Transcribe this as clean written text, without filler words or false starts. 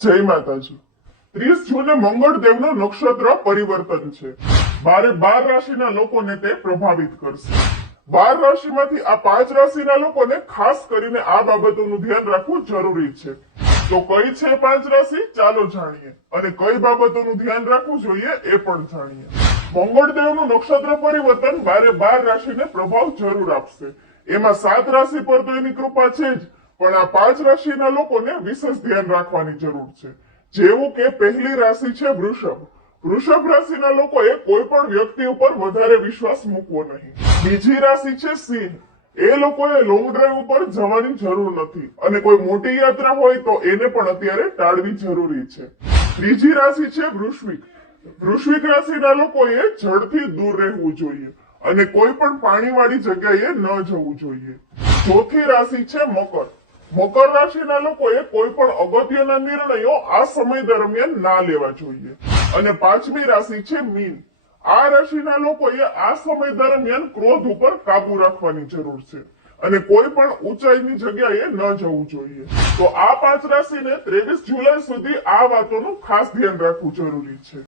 જય માતાજી। 30 જૂને મંગળદેવનો નક્ષત્ર પરિવર્તન છે। 12 રાશિના લોકોને તે પ્રભાવિત કરશે। 12 રાશિમાંથી આ 5 રાશિના લોકોને ખાસ કરીને આ બાબતોનું ધ્યાન રાખવું જરૂરી છે। તો કઈ છે 5 રાશિ, ચાલો જાણીએ, અને કઈ બાબતોનું ધ્યાન રાખવું જોઈએ એ પણ જાણીએ। મંગળદેવનું નક્ષત્ર પરિવર્તન 12 રાશિને પ્રભાવ જરૂર આપશે। એમાં 7 રાશિ પર તો એની કૃપા છે જ, પણ આ 5 રાશિના લોકોને વિશેષ ધ્યાન રાખવાની જરૂર છે। જેવું કે પહેલી રાશિ છે વૃષભ। વૃષભ રાશિના લોકોએ કોઈ પણ વ્યક્તિ ઉપર વધારે વિશ્વાસ મૂકવો નહીં। બીજી રાશિ છે સિંહ। એ લોકોએ લોંગ ડ્રાઈવ ઉપર જવાની જરૂર નથી, અને કોઈ મોટી યાત્રા હોય તો એને પણ અત્યારે ટાળવી જરૂરી છે। ત્રીજી રાશિ છે વૃશ્ચિક। વૃશ્ચિક રાશિના લોકોએ જળથી દૂર રહેવું જોઈએ, અને કોઈ પણ પાણીવાળી જગ્યાએ ન જવું જોઈએ। ચોથી રાશિ છે મકર। મકર રાશિના લોકોએ કોઈ પણ અગત્યના નિર્ણયો આ સમય દરમિયાન ના લેવા જોઈએ। અને પાંચમી રાશિ છે મીન। આ રાશિના લોકોએ આ સમય દરમિયાન ક્રોધ ઉપર કાબુ રાખવાની જરૂર છે, અને કોઈ પણ ઊંચાઈની જગ્યાએ ન જવું જોઈએ। તો આ 5 રાશિને 23 જુલાઈ સુધી આ વાતોનું ખાસ ધ્યાન રાખવું જરૂરી છે।